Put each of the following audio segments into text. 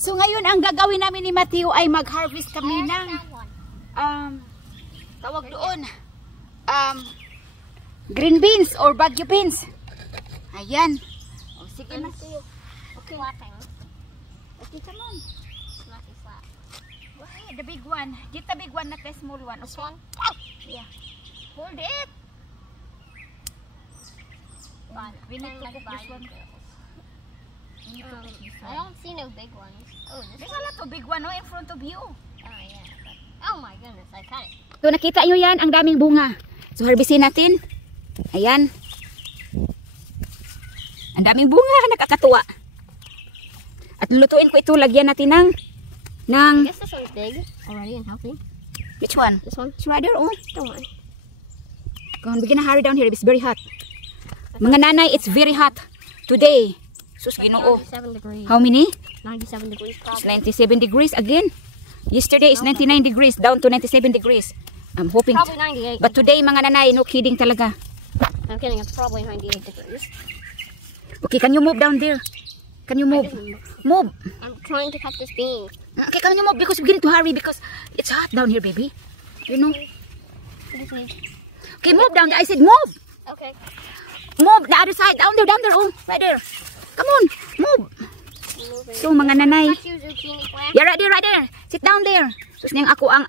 So ngayon ang gagawin namin ni Mateo ay mag-harvest kami ng tawag doon green beans or bagyo beans. Ayan. O sige na. Okay. Okay, come on. Go ahead, the big one. Get the big one, not the small one. This one? Yeah. Hold it. We need to cook this one. I don't see no big ones. Oh, there's a lot of big one in front of you. Oh yeah. Oh my goodness, I cut it. So nakita nyo yan, ang daming bunga. So harvestin natin. Ayan. Ang daming bunga, nakakatuwa. At lulutuin ko ito, lagyan natin ng I guess this one's big already and healthy. Which one? This one? It's right there, oh. Don't worry. Come on, we're gonna hurry down here. It's very hot. Mga nanay, it's very hot today. Sus, Ginoo. 97 degrees. How many? 97 degrees It's probably. 97 degrees again. Yesterday is 99 degrees, down to 97 degrees. I'm hoping. Probably 98. But today, mga nanay, no kidding talaga. I'm kidding, it's probably 98 degrees. Okay, can you move down there? Can you move? Move. I'm trying to cut this bean. Okay, can you move? Because we're going to hurry because it's hot down here, baby. You know? Okay, move down there. I said move. Okay. Move the other side. Down there, oh. Right there. Come on, move. So, mga nanay. Yeah, right there. Sit down there. Sus, ning ako ang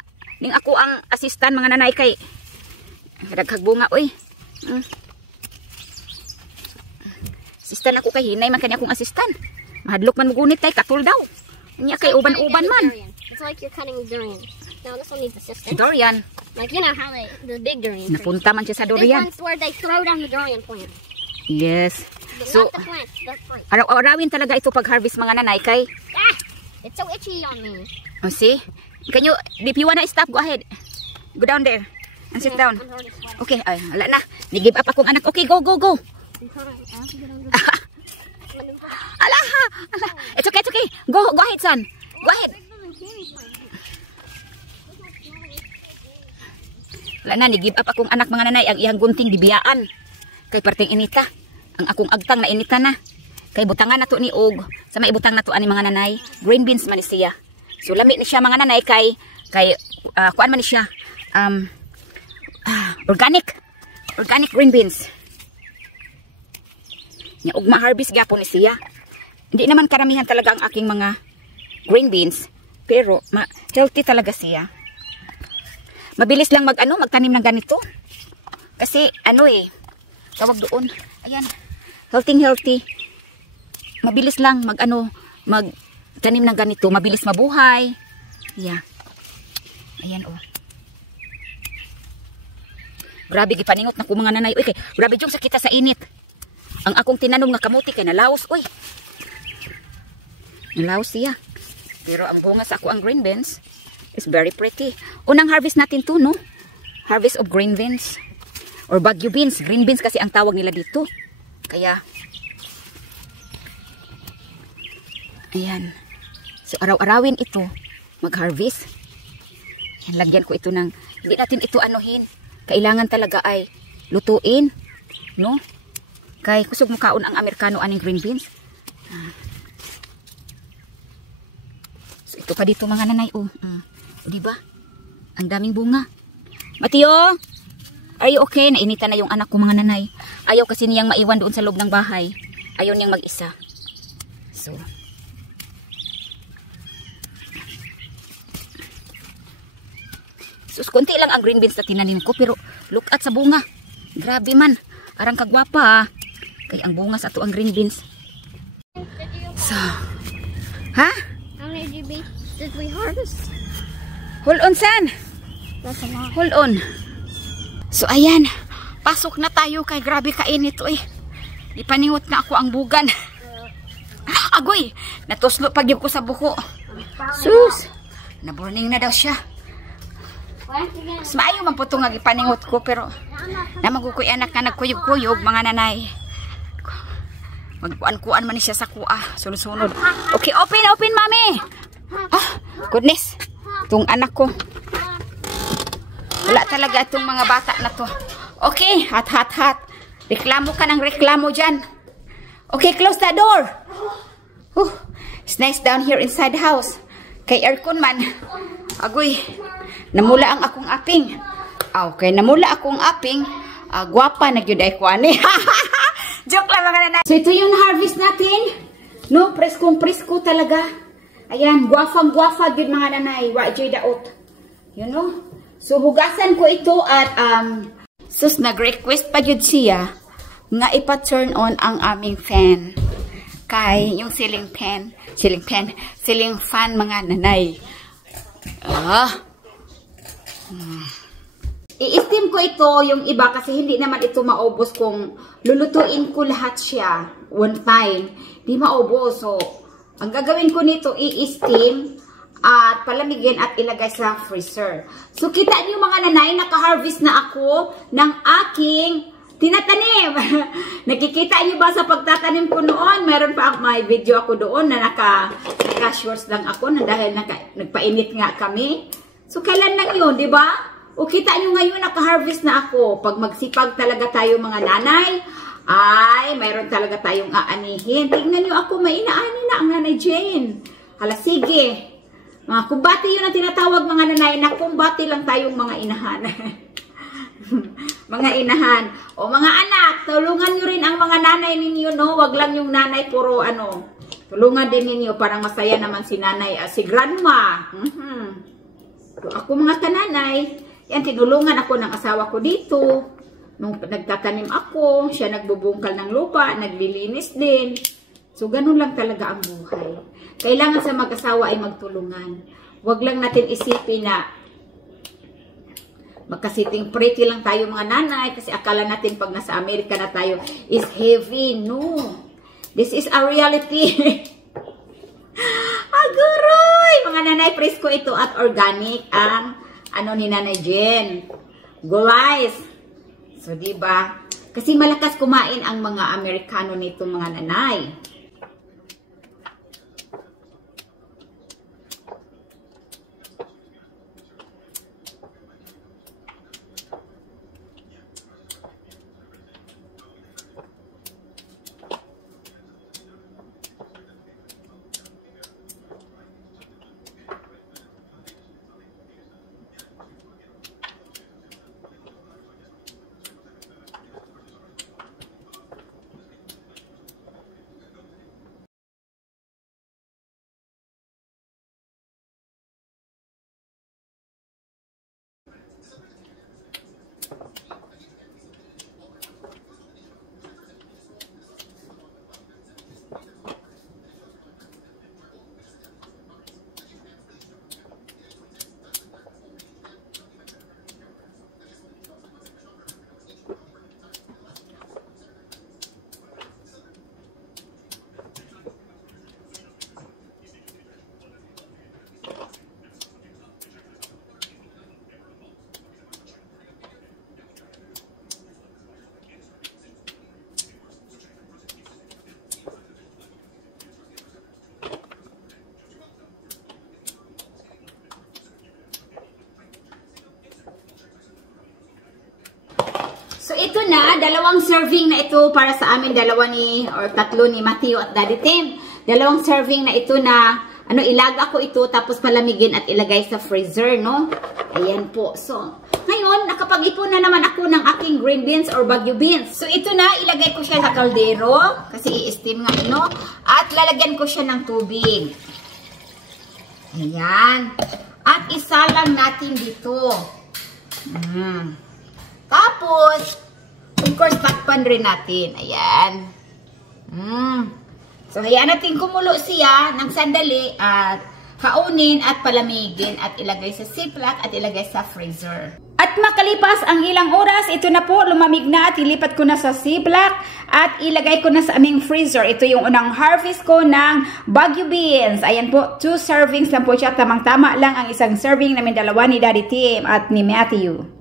assistant, mga nanay, kay daghag-bunga, oy. Assistant ako kay hinay man kanya akong assistant. Mahadlok man mugunit tay katul daw. Nya kay uban-uban man. It's like you're cutting durian. No, this one needs assistance. Durian. Like you know how the big durian. Napunta man siya sa This durian. one's where they throw down the durian plant. Yes. But So, not the plant, the fruit. araw-arawin talaga ito pag-harvest mga nanay kay. Ah! It's so itchy on me. Oh, see? Can you, if you wanna stop, go ahead. Go down there and sit down. I'm already sweating. Okay, ay, wala na. Ni-give up akong anak. Okay, go. Ala. It's okay. Go ahead, son. Go ahead. Wala na, ni-give up akong anak mga nanay. Ang iyang gunting gibiyaan. Kay parting inita. Ang akong agtang na inita na. Kay butangan na to ni Og. Sa maibutang na to ani mga nanay. Green beans man ni siya. So lamit ni siya mga nanay kay kuan man ni siya. Organic green beans. Nya og ma-harvest gyapon ni siya. Hindi naman karamihan talaga ang aking mga green beans, pero healthy talaga siya. Mabilis lang magtanim ng ganito. Kasi tawag doon. Ayan. Healthy. Mabilis lang magtanim ng ganito, mabilis mabuhay. Yeah. Ayan oh. Grabe gipaningot na ko mga nanay. Uy, grabe jung sakita sa init. Ang akong tinanom nga kamuti kay nalaos, uy. Nalaos siya. Pero ang bunga sa ako ang green beans is very pretty. Unang harvest natin to, no? Harvest of green beans. Or bagyo beans. Green beans kasi ang tawag nila dito. Kaya, ayan. So, araw-arawin ito mag-harvest. Lagyan ko ito ng, hindi natin ito anuhin. Kailangan talaga ay lutuin, no? Kay kusog mo kaon ang Amerikano aning green beans. So ito pa dito mga nanay oh. O diba? Ang daming bunga. Mateo, are you okay? Nainitan na yung anak ko mga nanay. Ayaw kasi niyang maiwan doon sa loob ng bahay. Ayaw niyang mag-isa. So konti lang ang green beans na tinanim ko, pero look at sa bunga. Grabe man. Arang kagwapa. Kaya ang bunga sa ato ang green beans. So, ha? How many did we harvest? Hold on, son. That's a lot. Hold on. So, ayan. Pasok na tayo kay grabe kainit ito eh. Ipaningot na ako ang bugan. Agoy! Natuslo pag ko sa buko. Sus! Naburning na daw siya. Mas maayo man po ito nga ipaningot ko, pero namagukoy anak na nagkuyog-kuyog mga nanay. Magkuan-kuan man siya sa kuha. Sunod-sunod. Okay, open, mami! Ah, goodness! Itong anak ko. Wala talaga itong mga bata na to. Okay, hot. Reklamo ka ng reklamo dyan. Okay, close the door. It's nice down here inside the house. Kay aircon man. Agoy, namula ang akong aping. Okay, namula akong aping. Gwapa na gyud ay ko ani. Joke lang mga nanay. So ito yung harvest natin. No, preskong-presko talaga. Ayan, gwafang-gwafa gyud mga nanay. Wa jay daot. You know? So hugasan ko ito at sus nag-request pa gyud siya nga ipa-turn on ang aming fan. Kay yung ceiling fan mga nanay. I-steam ko ito yung iba kasi hindi naman ito maubos kung lulutuin ko lahat siya one time. Di maubos. So, ang gagawin ko nito i-steam at palamigin at ilagay sa freezer. So, kita niyo mga nanay, naka-harvest na ako ng aking tinatanim. Nakikita niyo ba sa pagtatanim ko noon? Meron pa may video ako doon na naka-shorts lang ako na dahil nagpainit nga kami. So, kailan lang yun, di ba? O kita niyo ngayon, naka-harvest na ako. Pag magsipag talaga tayo mga nanay, ay, mayroon talaga tayong aanihin. Tingnan niyo ako, may inaani na ang nanay Jane. Hala, sige. Mga kumbati yun ang tinatawag mga nanay na kumbati lang tayong mga inahan. Mga inahan. O mga anak, tulungan nyo rin ang mga nanay ninyo, no? Wag lang yung nanay puro ano. Tulungan din ninyo, parang masaya naman si nanay, si grandma. So, ako mga kananay, yan, tinulungan ako ng asawa ko dito. Nung nagtatanim ako, siya nagbubungkal ng lupa, naglilinis din. So, ganun lang talaga ang buhay. Kailangan sa mag-asawa ay magtulungan. Wag lang natin isipin na magkasiting pretty lang tayo mga nanay kasi akala natin pag nasa Amerika na tayo is heavy. No. This is a reality. Aguroy! Mga nanay, presko ito at organic ang ano ni Nanay Jen. Guys. So, diba? Kasi malakas kumain ang mga Amerikano nito mga nanay. So, ito na, dalawang serving na ito para sa amin, tatlo ni Matthew at Daddy Tim. Dalawang serving na ito na, ilaga ko ito, tapos palamigin at ilagay sa freezer, no? Ayan po. So, ngayon, nakapag-ipon na naman ako ng aking green beans or Baguio beans. So, ito na, ilagay ko siya sa kaldero, kasi i-steam nga, no? At lalagyan ko siya ng tubig. Ayan. At isalang natin dito. Tapos, of course, takpan rin natin. Ayan. So, hayaan natin kumulo siya ng sandali at kaunin at palamigin at ilagay sa ziplock at ilagay sa freezer. At makalipas ang ilang oras, ito na po, lumamig na at ilipat ko na sa ziplock at ilagay ko na sa aming freezer. Ito yung unang harvest ko ng Baguio beans. Ayan po, 2 servings lang po siya. Tamang-tama lang ang isang serving namin dalawa ni Daddy Tim at ni Matthew.